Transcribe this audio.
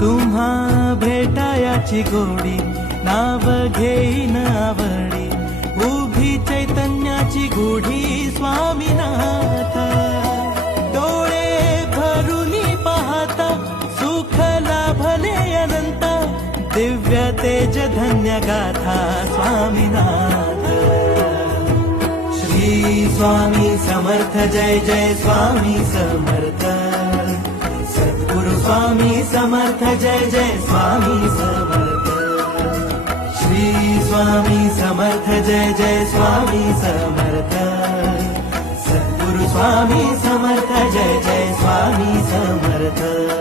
तुम्हा भेटायाची गोडी नाव घेईन आवडी उभी चैतन्याची गुढी स्वामीनाथ डोळे भरूनी पाहता सुख लाभले अनंत दिव्य तेज धन्य गाथा स्वामीनाथ श्री स्वामी समर्थ जय जय स्वामी समर्थ सद्गुरु स्वामी समर्थ जय जय स्वामी समर्थ श्री स्वामी समर्थ जय जय स्वामी समर्थ सद्गुरु स्वामी समर्थ जय जय स्वामी समर्थ